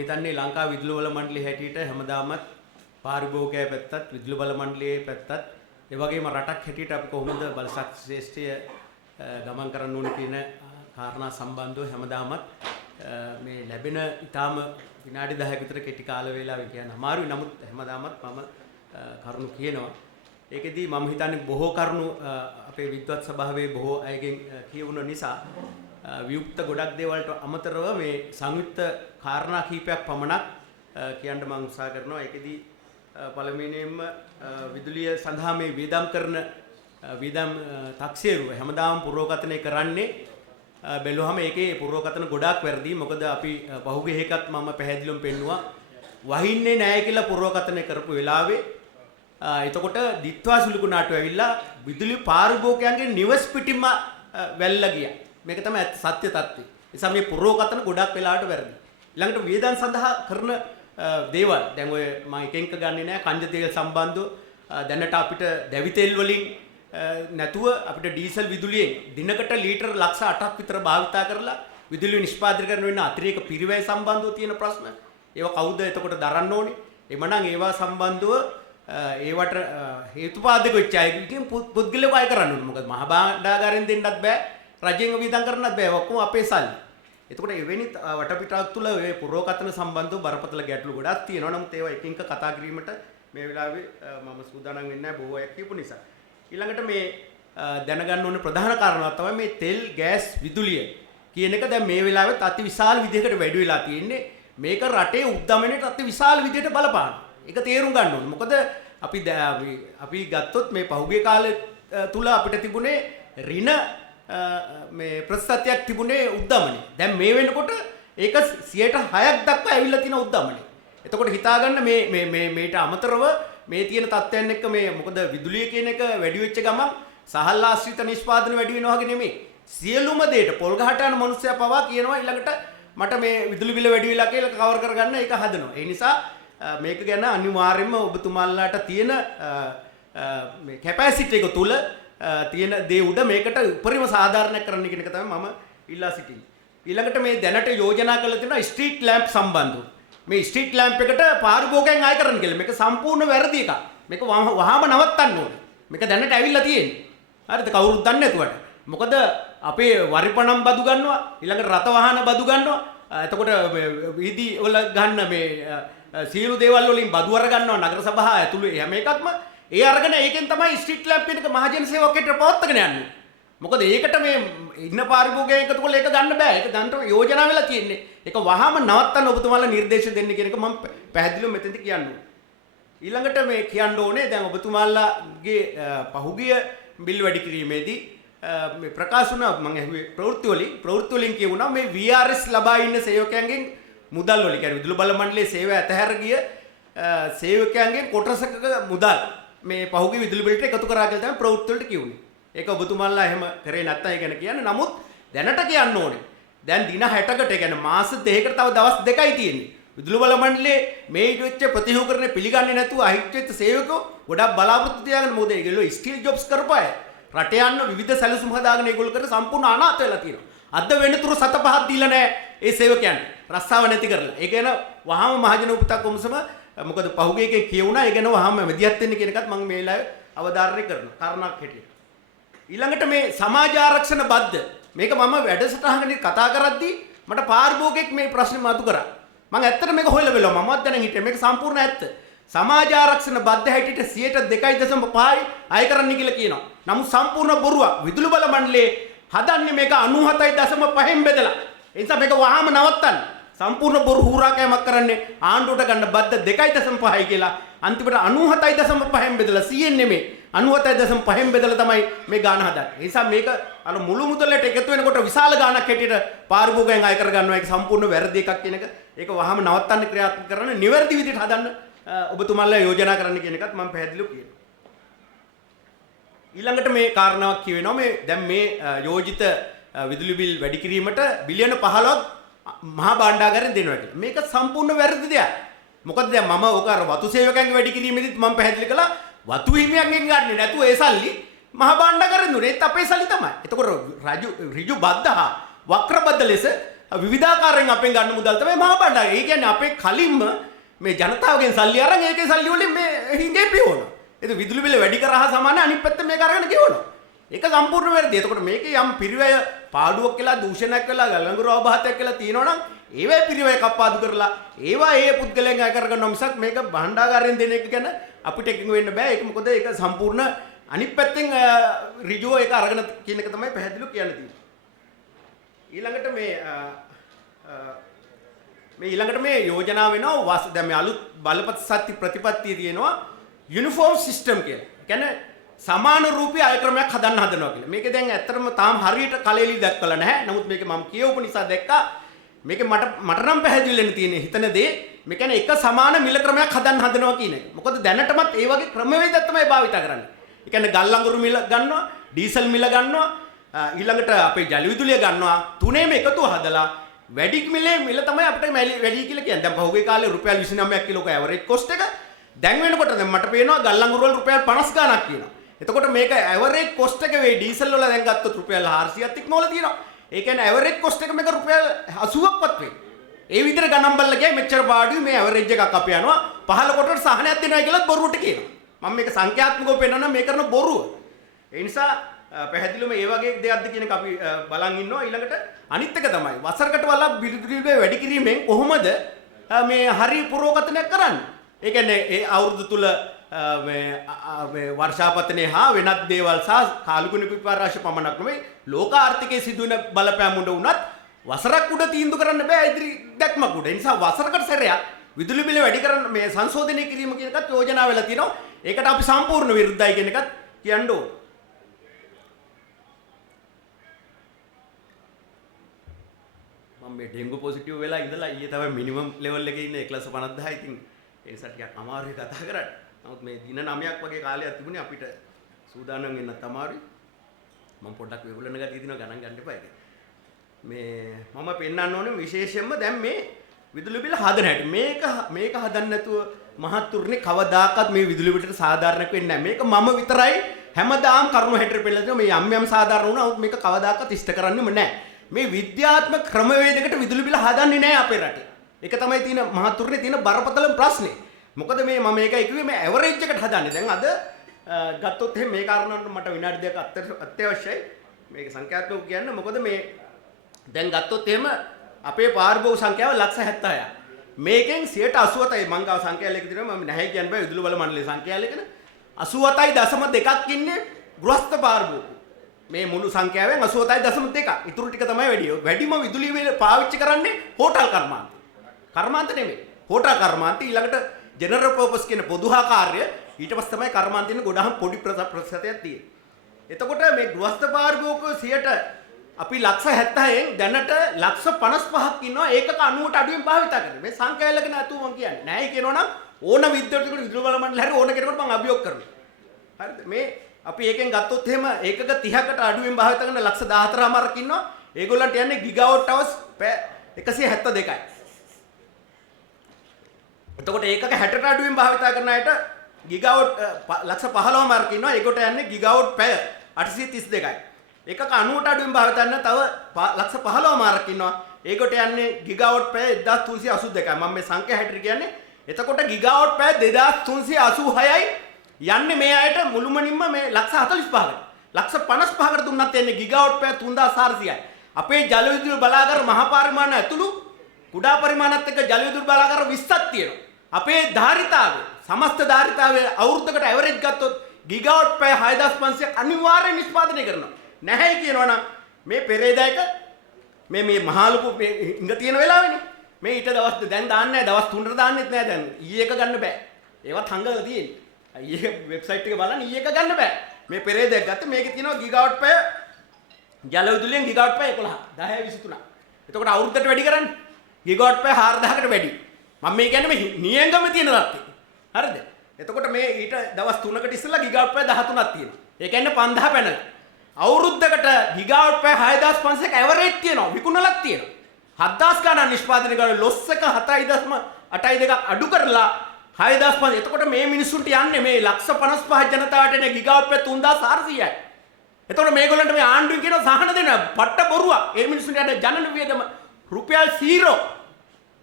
හිතන්නේ ලංකා විදුලි බල මණ්ඩලය හැටියට හැමදාමත් පාරිභෝගිකය පැත්තත් විදුලි බල මණ්ඩලයේ පැත්තත් ඒ වගේම රටක් හැටියට අපි කොහොමද බලසක් ශ්‍රේෂ්ඨය ගමන් කරන්න ඕනේ කියන කාරණා සම්බන්ධව හැමදාමත් මේ ලැබෙන ඊටාම විනාඩි 10ක විතර කෙටි කාල වේලාවක් කියන අමාරුයි. නමුත් හැමදාමත් මම කරුණු කියනවා. ඒකෙදී මම හිතන්නේ බොහෝ කරුණු අපේ විද්වත් සභාවේ බොහෝ අයගෙන් කියවුන නිසා වියුක්ත ගොඩක් දේවල්ට අමතරව මේ සංයුක්ත කාරණා කීපයක් පමණක් කියන්න මම උත්සාහ කරනවා. ඒකෙදී පළමුවෙනින්ම විදුලිය සඳහා මේ වියදම් කරන වියදම් taksieruව හැමදාම පුරෝගතනය කරන්නේ බැලුවහම ඒකේ පුරෝගතන ගොඩාක් වැරදි. මොකද අපි පහුගිය එකත් මම පැහැදිලිවම පෙන්නුවා. වහින්නේ නැහැ කියලා පුරෝගතනය කරපු වෙලාවේ එතකොට දිත්වා සුළුකුණාට ඇවිල්ලා විදුලි පාරිභෝගිකයන්ගේ නිවස් පිටින්ම වැල්ලා ගියා. මේක තමයි සත්‍ය තත්ත්වය. ඒ නිසා මේ පුරෝගතන ගොඩක් වෙලාවට වැරදි. ඊළඟට වියදම් සඳහා කරන දේවල් දැන් ඔය මම එක ගන්නෙ නෑ කංජ තෙල් සම්බන්ධව දැනට අපිට දැවි තෙල් වලින් නැතුව අපිට ඩීසල් විදුලියෙන් දිනකට ලීටර් ලක්ෂ 8ක් විතර භාවිතා කරලා විදුලිය නිෂ්පාදනය කරන වෙන අතිරේක පිරිවැය සම්බන්ධව තියෙන ප්‍රශ්න ඒවා කවුද එතකොට දරන්න ඕනේ? එමනම් ඒවා සම්බන්ධව ඒවට හේතුපාදක වෙච්ච අය ඉතින් පුද්ගලිකව අය කරන්න ඕනේ. මොකද මහ භාණ්ඩාගාරයෙන් දෙන්නත් බෑ, රජයෙන් වියදම් කරන්නත් බෑ. ඔක්කොම අපේ සල්ලි. එතකොට එවැනි වටපිටාවක් තුළ මේ පුරෝගතන සම්බන්ධව බරපතල ගැටලු ගොඩක් තියෙනවා. නමුත් ඒවා එකින් එක කතා කිරීමට මේ වෙලාවේ මම සූදානම් වෙන්නේ නැහැ බොහෝ අය කියපු නිසා. ඊළඟට මේ දැනගන්න ඕනේ ප්‍රධාන කාරණාවක් තමයි මේ තෙල්, ගෑස්, විදුලිය කියන එක දැන් මේ වෙලාවෙත් අති විශාල විදිහකට වැඩි වෙලා තියෙන්නේ. මේක රටේ උද්දමනයට අති විශාල විදිහට බලපාන. ඒක තේරුම් ගන්න ඕනේ. මොකද අපි ගත්තොත් මේ පහුගිය කාලේ තුල අපිට තිබුණේ ඍණ මේ ප්‍රතිශතයක් තිබුණේ උද්දමනේ. දැන් මේ වෙනකොට ඒක 6% දක්වා ඇවිල්ලා තියෙන උද්දමනේ. එතකොට හිතාගන්න මේට අමතරව මේ තියෙන තත්ත්වයන් එක්ක මේ මොකද විදුලිය කියන එක වැඩි වෙච්ච ගමන් සහල් ආශ්‍රිත නිෂ්පාදන වැඩි වෙනවා වගේ නෙමෙයි. සියලුම දේට පොල් ගහට යන මිනිස්සයා පවා කියනවා ඊළඟට මට මේ විදුලි බිල වැඩි වෙලා කියලා කවර් කරගන්න ඒක හදනවා. ඒ නිසා මේක ගැන අනිවාර්යයෙන්ම ඔබතුමාලාට තියෙන මේ කැපැසිටි එක තුල තියෙන දේ උඩ මේකට උපරිම සාධාරණයක් කරන්න කියන එක තමයි මම ඉල්ලා සිටින්නේ. ඊළඟට මේ දැනට යෝජනා කරලා තියෙන ස්ට්‍රීට් ලැම්ප් සම්බන්ධව. මේ ස්ට්‍රීට් ලැම්ප් එකට පාරිභෝගිකයන් ආය කරන්න කියලා. මේක සම්පූර්ණ වැරදි එකක්. මේක වහාම නවත්තන්න ඕනේ. මේක දැනට ඇවිල්ලා තියෙන්නේ. හරිද? කවුරුත් දන්නේ නැතුවට. මොකද අපේ වරිපණම් බදු ගන්නවා, ඊළඟට රත වාහන බදු ගන්නවා. එතකොට වීදි වල ගන්න මේ සියලු දේවල් වලින් බදු අර ගන්නවා නගර සභාව ඇතුළේ හැම එකක්ම ඒ අරගෙන ඒකෙන් තමයි ස්ට්‍රීට් ලැම්ප් එක මහජන සේවකයට පවත්වාගෙන යන්නේ. මොකද ඒකට මේ ඉන්න පාරිභෝගිකයන් එකතු කරලා ඒක ගන්න බෑ. ඒක ගන්න යෝජනා වෙලා තියෙන්නේ. ඒක වහාම නවත්තන්න ඔබතුමාලා නිර්දේශ දෙන්න කියන එක මම පැහැදිලිව මෙතෙන්ද කියන්නේ. ඊළඟට මේ කියන්න ඕනේ දැන් ඔබතුමාලාගේ පහුගිය බිල් වැඩි කිරීමේදී මේ ප්‍රකාශ වුණා මම ඇහුවේ ප්‍රවෘත්ති වලින් කියුණා මේ VRS ලබා ඉන්න සේවකයන්ගෙන් මුදල් වලින් කියන්නේ විදුලි බල මණ්ඩලයේ සේවය අතහැර ගිය සේවකයන්ගෙන් කොටසක මුදල් මේ පහුගිය විදුලි බිලට එකතු කරා කියලා තමයි ප්‍රවෘත්ති වලට කියුනේ. ඒක ඔබතුමාලා එහෙම කරේ නැත්තම් ඒ ගැන කියන්න. නමුත් දැනට කියන්න ඕනේ. දැන් දින 60කට ඒ කියන්නේ මාස 2කට තව දවස් 2යි තියෙන්නේ. විදුලි බල මණ්ඩලයේ මේ වෙච්ච ප්‍රතිහූකරණය පිළිගන්නේ නැතුව අහිච්ච වෙච්ච සේවකෝ ගොඩක් බලාපොරොත්තු තියාගෙන මොකද ඒගොල්ලෝ ස්ටිල් ජොබ්ස් කරපාය. රට යන්න විවිධ සැලසුම් හදාගෙන ඒගොල්ලෝ කර සම්පූර්ණ අනාථ වෙලා තියෙනවා. අද වෙනතුරු 7-5ක් දීලා නැහැ ඒ සේවකයන්ට. රස්සාව නැති කරලා. ඒ කියන වහාම මහජන උපතක් කොමසම මොකද පහුගිය එකේ කියුණා ඒ ගැන වහාම මැදිහත් වෙන්න කියන එකත් මම මේ වෙලාවේ අවධාරණය කරනවා. කාරණාවක් හැටියට. ඊළඟට මේ සමාජ ආරක්ෂණ බද්ධ මේක මම වැඩසටහනකදී කතා කරද්දී මට පාරිභෝගිකෙක් මේ ප්‍රශ්නේ මතු කරා. මම ඇත්තට මේක හොයලා බලුවා. මමවත් දැනන් හිටියේ මේක සම්පූර්ණ ඇත්ත. සමාජ ආරක්ෂණ බද්ධ හැටියට 2.5යි අය කරන්න කියලා කියනවා. නමුත් සම්පූර්ණ බොරුවක්. විදුලි බල මණ්ඩලයේ හදන්නේ මේක 97.5න් බෙදලා. ඒ නිසා මේක වහාම නවත්තන්න. සම්පූර්ණ බොරු හුරාකෑමක් කරන්නේ ආණ්ඩුවට ගන්න බද්ධ 2.5යි කියලා. අන්තිමට 97.5න් බෙදලා 100න් නෙමෙයි 97.5න් බෙදලා තමයි මේ ගාණ හදන්නේ. ඒ නිසා මේක අර මුළු මුදලට එකතු වෙනකොට විශාල ගාණක් හැටියට පාරිභෝගිකයන් අය කර ගන්නවා. ඒක සම්පූර්ණ වැරදි එකක් කියන එක. ඒක වහාම නවත්තන්න ක්‍රියාත්මක කරන්න නිවැරදි විදිහට හදන්න ඔබතුමාලා යෝජනා කරන්න කියන එකත් මම පැහැදිලිව කියනවා. ඊළඟට මේ කාරණාවක් කියවෙනවා මේ දැන් මේ යෝජිත විදුලි බිල් වැඩි කිරීමට බිලියන 15ක් මහා භාණ්ඩාගාරයෙන් දෙනවා කියලා. මේක සම්පූර්ණ වැරදි දෙයක්. මොකද දැන් මම ඔක අර වතු සේවකයන්ගේ වැඩි කිරීමේදීත් මම පැහැදිලි කළා වතු හිමියන්ගෙන් ගන්නෙ නැතුව ඒ සල්ලි මහා භාණ්ඩාගාරයෙන් දුන්නේ. ඒත් අපේ සල්ලි තමයි. එතකොට ඍජු බද්ධ හා වක්‍ර බද්ධ ලෙස විවිධාකාරයෙන් අපෙන් ගන්න මුදල් තමයි මහා බණ්ඩාර. ඒ කියන්නේ අපේ කලින්ම මේ ජනතාවගෙන් සල්ලි අරන් ඒකේ සල්ලි වලින් මේ හිඟේ පියවනවා. ඒක විදුලි බිල වැඩි කරා සමාන අනිත් පැත්තෙන් මේක අරගෙන ගෙවනවා. ඒක සම්පූර්ණ වැරදි. එතකොට මේකේ යම් පිරිවැය පාඩුවක් කියලා දූෂණයක් කියලා ගල්ලංගුරු අවබෝධයක් කියලා තියෙනවා නම් ඒවැ පිරිවැය කප්පාදු කරලා ඒවා ඒ පුද්ගලයන් අය කරගන්නවා මිසක් මේක භාණ්ඩාගාරයෙන් දෙන එක ගැන අපිට එකඟ වෙන්න බෑ. ඒක මොකද ඒක සම්පූර්ණ අනිත් පැත්තෙන් ඍජුව ඒක අරගෙන කියන එක තමයි පැහැදිලිව කියන්න තියෙන්නේ. ඊළඟට මේ යෝජනා වෙනවා දැන් මේ අලුත් බලපත්‍රසත්‍ය ප්‍රතිපත්තිය තියෙනවා යුනිෆෝම් සිස්ටම් කියලා. ඒ කියන්නේ සමාන රූපී අය ක්‍රමයක් හදන්න හදනවා කියලා. මේක දැන් ඇත්තටම තාම හරියට කලෙලි දක්වලා නැහැ. නමුත් මේක මම කියවපු නිසා දැක්කා මේක මට නම් පැහැදිලි වෙන්න තියෙන්නේ හිතන දේ මේ කියන්නේ එක සමාන මිල ක්‍රමයක් හදන්න හදනවා කියන එක. මොකද දැනටමත් ඒ වගේ ක්‍රමවේදයක් තමයි භාවිත කරන්නේ. ඒ කියන්නේ ගල් අඟුරු මිල ගන්නවා, ඩීසල් මිල ගන්නවා, ඊළඟට අපේ ජල විදුලිය ගන්නවා. තුනේම එකතුව හදලා වැඩි මිලේ මිල තමයි අපිට වැඩි කියලා කියන්නේ. දැන් පහුගිය කාලේ රුපියල් 29ක් කිලෝක ඇවරේජ් කොස්ට් එක දැන් වෙනකොට දැන් මට පේනවා ගල් අඟුරු වල රුපියල් 50 ගණක් කියනවා. එතකොට මේක ඇවරේජ් කොස්ට් එක වෙයි ඩීසල් වල දැන් ගත්තොත් රුපියල් 400ක් ඉක්මවලා තියෙනවා. ඒ කියන්නේ ඇවරේජ් කොස්ට් එක මේක රුපියල් 80ක්වත් වෙයි. ඒ විදිහට ගණන් බලලා ගියා මෙච්චර පාඩුවේ මේ ඇවරේජ් එකක් අපි යනවා 15 කොටට සහනයක් දෙනවා කියලා බොරුවට කියනවා. මම මේක සංඛ්‍යාත්මකව පෙන්නනවා මේ කරන බොරුව. ඒ නිසා පැහැදිලිවම මේ වගේ දෙයක්ද කියන එක අපි බලන් ඉන්නවා. ඊළඟට අනිත් එක තමයි වසරකට වලා විදුලි බිල වැඩි කිරීමෙන් කොහොමද මේ හරි පුරෝගතනයක් කරන්නේ? ඒ කියන්නේ ඒ අවුරුදු තුල මේ වර්ෂාපතනයේ හා වෙනත් දේවල් සහ කාලගුණික විපර්යාස පමණක් නෙවෙයි ලෝක ආර්ථිකයේ සිදුවෙන බලපෑම් උඩ වුණත් වසරක් උඩ තීන්දුව කරන්න බෑ ඉදිරි දැක්මක් උඩ. ඒ නිසා වසරකට සැරයක් විදුලි බිල වැඩි කරන්න මේ සංශෝධනය කිරීම කියන එකත් යෝජනා වෙලා තියෙනවා. ඒකට අපි සම්පූර්ණ විරුද්ධයි කියන එකත් කියන්න ඕන. මම මේ ඩෙන්ගු පොසිටිව් වෙලා ඉඳලා ඊයේ තමයි මිනිමම් ලෙවල් එකේ ඉන්නේ 150,000. ඉතින් ඒ නිසා ටිකක් අමාරුයි කතා කරන්න. නමුත් මේ දින 9ක් වගේ කාලයක් තිබුණේ අපිට සූදානම් වෙන්නත් අමාරුයි. මම පොඩ්ඩක් වෙගුලන ගතිය දිනවා ගණන් ගන්න එපා ඒක. මේ මම පෙන්වන්න ඕනේ විශේෂයෙන්ම දැන් මේ විදුලි බිල හදන හැටි. මේක හදන්න නැතුව මහත්තුරුනේ කවදාකවත් මේ විදුලි බිලට සාධාරණයක් වෙන්නේ නැහැ. මේක මම විතරයි හැමදාම කරුණු හැටියට පෙන්නලා මේ යම් සාධාරණ වුණා. නමුත් මේක කවදාකවත් ඉෂ්ට කරන්නෙම නැහැ. මේ විද්‍යාත්මක ක්‍රමවේදයකට විදුලි බිල හදන්නේ නැහැ අපේ රටේ. ඒක තමයි තියෙන මහත්තුරුනේ තියෙන බරපතලම ප්‍රශ්නේ. මොකද මේ මම මේකයි කිව්වේ මේ ඇවරේජ් එකට හදන්නේ. දැන් අද ගත්තොත් එහෙනම් මේ කාරණාවට මට විනාඩි දෙකක් අත්‍යවශ්‍යයි. මේක සංඛ්‍යාත්මකව කියන්න. මොකද මේ දැන් ගත්තොත් එහෙම අපේ පාරිභෝගික සංඛ්‍යාව 76ක්. මේකෙන් 87යි මං ගාව සංඛ්‍යා ලේඛ දිනවා මම නැහැ කියන්න බෑ විදුලි බල මණ්ඩලයේ සංඛ්‍යා ලේඛන 87.2ක් ඉන්නේ ගෘහස්ත පාරිභෝගිකයෝ. මේ මුළු සංඛ්‍යාවෙන් 87.2. ඊටු ටික තමයි වැඩි. වැඩිම විදුලි බිල පාවිච්චි කරන්නේ හෝටල් කර්මාන්ත. කර්මාන්ත නෙමෙයි. හෝටල් කර්මාන්ත ඊළඟට ජෙනරල් පර්පස් කියන පොදුහා කාර්ය ඊට පස්සේ තමයි කර්මාන්තයේ ගොඩාක් පොඩි ප්‍රතිශතයක් තියෙන්නේ. එතකොට මේ ගෘහස්ත පාරිභෝගිකයෝ 100ට අපි 170න් දැනට 155ක් ඉන්නවා ඒකක 90ට අඩුවෙන් භාවිත කරන්නේ. මේ සංඛ්‍යාලක නැතුව මම කියන්නේ. නැහැ කියනවනම් ඕන විද්‍යාර්ථියෙකුට විදුලි බල මණ්ඩල හැරි ඕන කෙනෙකුට මම අභියෝග කරනවා. හරිද? මේ අපි ඒකෙන් ගත්තොත් එහෙම ඒකක 30කට අඩුවෙන් භාවිත කරන 114මාරක් ඉන්නවා. ඒගොල්ලන්ට යන්නේ ගිගාවොට් අවර්ස් 172යි. එතකොට ඒකක 60ට අඩුවෙන් භාවිත කරන අයට ගිගාවොට් 115මාරක් ඉන්නවා. ඒකට යන්නේ ගිගාවොට් පැය 832යි. එකක 90ට අඩුවෙන් භාවිත කරන තව 115මාරක් ඉන්නවා. ඒකට යන්නේ ගිගාවොට් පැය 1382යි. මම මේ සංඛ්‍යා හැටියට කියන්නේ. එතකොට ගිගාවොට් පැය 2386යි යන්නේ මේ අයට මුළුමනින්ම මේ 145කට. 155කට දුන්නත් යන්නේ ගිගාවොට් පැය 3400යි. අපේ ජල විදුලි බලාගාර මහා පරිමාණ ඇතුළු කුඩා පරිමාණත් එක්ක ජල විදුලි බලාගාර 20ක් තියෙනවා. අපේ ධාරිතාවය සමස්ත ධාරිතාවයේ අවුරුද්දකට ඇවරේජ් ගත්තොත් ගිගාවොට් පැය 6500ක් අනිවාර්යෙන් නිෂ්පාදනය කරනවා. නැහැ කියනවනම් මේ පෙරේදා එක මේ මහා ලොකු ඉඟ තියෙන වෙලාවෙනේ මේ ඊට දවස් දැන් දාන්නේ නැහැ දවස් 3ට දාන්නෙත් නැහැ දැන් ඊයේ එක ගන්න බෑ ඒවත් හංගලා තියෙන්නේ ඊයේ වෙබ්සයිට් එක බලන්න ඊයේ එක ගන්න බෑ මේ පෙරේදා එක ගත්ත මේකේ තියෙනවා ගිගාවොට් පැය ජල විදුලියෙන් ගිගාවොට් පැය 11 10 23 එතකොට අවුරුද්දට වැඩි කරන්නේ ගිගාවොට් පැය 4000කට වැඩි මම මේ කියන්නේ මේ නියංගම තියෙන තත්ත්වය හරිද එතකොට මේ ඊට දවස් 3කට ඉස්සෙල්ලා ගිගාවොට් පැය 13ක් තියෙනවා ඒ කියන්නේ 5000 පැනලා අවුරුද්දකට ගිගාවොට් පැය 6500ක ඇවරේජ් තියෙනවා විකුණලක් තියෙනවා 7000 ගණන් නිෂ්පාදනය කරලා ලොස් එක 7.82ක් අඩු කරලා 6500 එතකොට මේ මිනිස්සුන්ට යන්නේ මේ 155 ජනතාවට එන ගිගාවොට් පැය 3400යි එතකොට මේගොල්ලන්ට මේ ආණ්ඩුවෙන් කියන සහන දෙන පට්ට බොරුවක් ඒ මිනිස්සුන්ට යන ජනන වියදම රුපියල් 0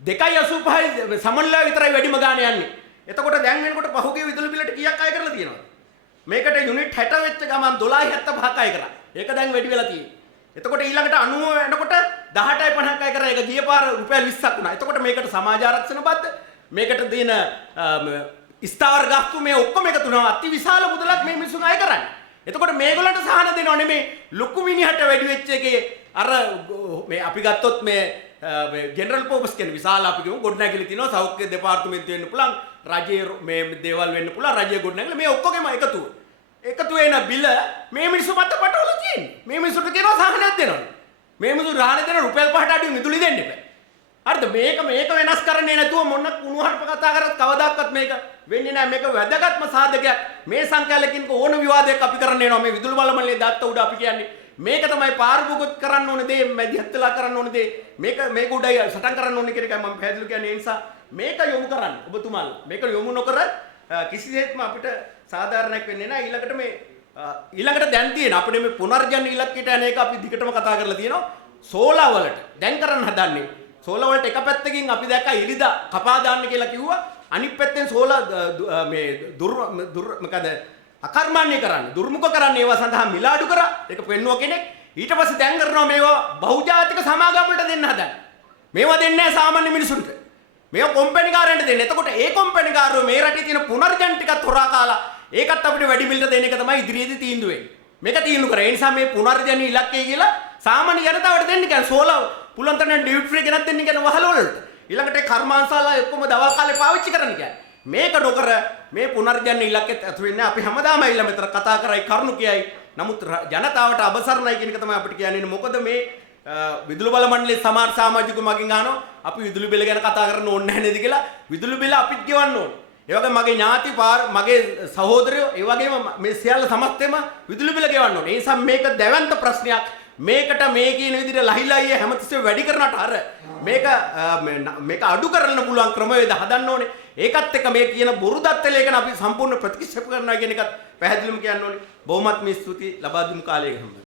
2.85 සමන්ලා විතරයි වැඩිම ගාණ යන්නේ. එතකොට දැන් වෙනකොට පහුගිය විදුලි බිලට කීයක් අය කරලා තියෙනවද? මේකට යුනිට් 60 වෙච්ච ගමන් 12.75ක් අය කරා. ඒක දැන් වැඩි වෙලා තියෙන්නේ. එතකොට ඊළඟට 90 වෙනකොට 18.50ක් අය කරා. ඒක ගිය පාර රුපියල් 20ක් වුණා. එතකොට මේකට සමාජ ආරක්ෂණ බද්ද මේකට දෙන ස්ථාවර ගාස්තු මේ ඔක්කොම එකතු වෙනවා. අති විශාල මුදලක් මේ මිනිස්සුන් අය කරන්නේ. එතකොට මේගොල්ලන්ට සහන දෙනව නෙමෙයි ලොකු මිනිහට වැඩි වෙච්ච එකේ අර මේ අපි ගත්තොත් මේ ජෙනරල් පර්පස් කියන විශාල අපි කියමු ගොඩනැගිලි තියෙනවා සෞඛ්‍ය දෙපාර්තමේන්තුව වෙන්න පුළුවන් රජයේ මේ දේවල් වෙන්න පුළුවන් රජයේ ගොඩනැගිලි මේ ඔක්කොගෙම එකතු වෙන බිල මේ මිනිස්සු මත පටවල තියෙන්නේ. මේ මිනිස්සුන්ට කියනවා සහනයක් දෙනවා. මේ මිනිස්සු රාහන දෙන රුපියල් 5ට අඩිය මිදුලි දෙන්න එපා. හරිද? මේක වෙනස් කරන්නේ නැතුව මොන කුණුහරුප කතා කරත් කවදාවත් මේක වෙන්නේ නැහැ. මේක වැදගත්ම සාධකයක්. මේ සංඛ්‍යාලකින්ක ඕන විවාදයක් අපි කරන්න එනවා. මේ විදුලි බල මණ්ඩලයේ දාත්ත උඩ අපි කියන්නේ මේක තමයි පාරිභෝගික කරන්න ඕන දේ, මැදිහත් වෙලා කරන්න ඕන දේ. මේක උඩයි සටන් කරන්න ඕනේ කියන එකයි මම පැහැදිලි කියන්නේ. ඒ නිසා මේක යොමු කරන්න ඔබතුමාලා. මේක යොමු නොකර කිසිසේත්ම අපිට සාධාරණයක් වෙන්නේ නැහැ. ඊළඟට දැන් තියෙන අපිට මේ පුනර්ජන ඉලක්කයට යන එක අපි දිගටම කතා කරලා තියෙනවා. සෝලා වලට දැන් කරන්න හදන්නේ. සෝලා වලට එක පැත්තකින් අපි දැක්කා ඉරිදා කපා දාන්න කියලා කිව්වා. අනිත් පැත්තෙන් සෝලා මේ මොකද අකර්මණ්‍ය කරන්නේ දුර්මුඛ කරන්නේ ඒවා සඳහා මිල අඩු කරා. ඒක පෙන්නුව කෙනෙක්. ඊට පස්සේ දැන් කරනවා මේවා බහුජාතික සමාගම් වලට දෙන්න හදන්නේ. මේවා දෙන්නේ නැහැ සාමාන්‍ය මිනිසුන්ට. මේවා කොම්පැනි කාරයන්ට දෙන්න. එතකොට ඒ කොම්පැනි කාරයෝ මේ රටේ තියෙන පුනර්ජන ටිකත් හොරා කාලා ඒකත් අපිට වැඩි මිලට දෙන එක තමයි ඉදිරියේදී තීන්දුව වෙන්නේ. මේක තීන්දුව කරා. ඒ නිසා මේ පුනර්ජන ඉලක්කය කියලා සාමාන්‍ය ජනතාවට දෙන්න කියන්නේ සෝලා පුළුවන් තරම් ඩියුටි ෆ්‍රී ගෙනත් දෙන්න කියන වහල වලට. ඊළඟට කර්මාන්තශාලා ඔක්කොම දවල් කාලේ පාවිච්චි කරන්න කියන්නේ. මේක නොකර මේ පුනර්ජන ඉලක්කෙත් ඇතු වෙන්නේ අපි හැමදාම ඇවිල්ලා මෙතන කතා කරයි කරුණු කියයි. නමුත් ජනතාවට අබසරණයි කියන එක තමයි අපිට කියන්නේ. මොකද මේ විදුලි බල මණ්ඩලයේ සමහර සමාජිකයෝ මගෙන් අහනවා අපි විදුලි බිල ගැන කතා කරන්න ඕනේ නැහැ නේද කියලා. විදුලි බිල අපිත් ගෙවන්න ඕනේ. ඒ වගේ මගේ ඥාති මගේ සහෝදරයෝ ඒ වගේම මේ සියල්ල සමස්තෙම විදුලි බිල ගෙවන්න ඕනේ. ඒ නිසා මේක දැවැන්ත ප්‍රශ්නයක්. මේකට මේ කියන විදිහට ලහිලයිය හැමතිස්සෙම වැඩි කරනට අර මේක අඩු කරන්න පුළුවන් ක්‍රමවේද හදන්න ඕනේ. ඒකත් එක්ක මේ කියන බොරු දත්තලේකන අපි සම්පූර්ණ ප්‍රතික්ෂේප කරනවා කියන එකත් පැහැදිලිවම කියන්න ඕනේ. බොහොමත්ම ස්තුතියි ලබා දුන් කාලයක හැම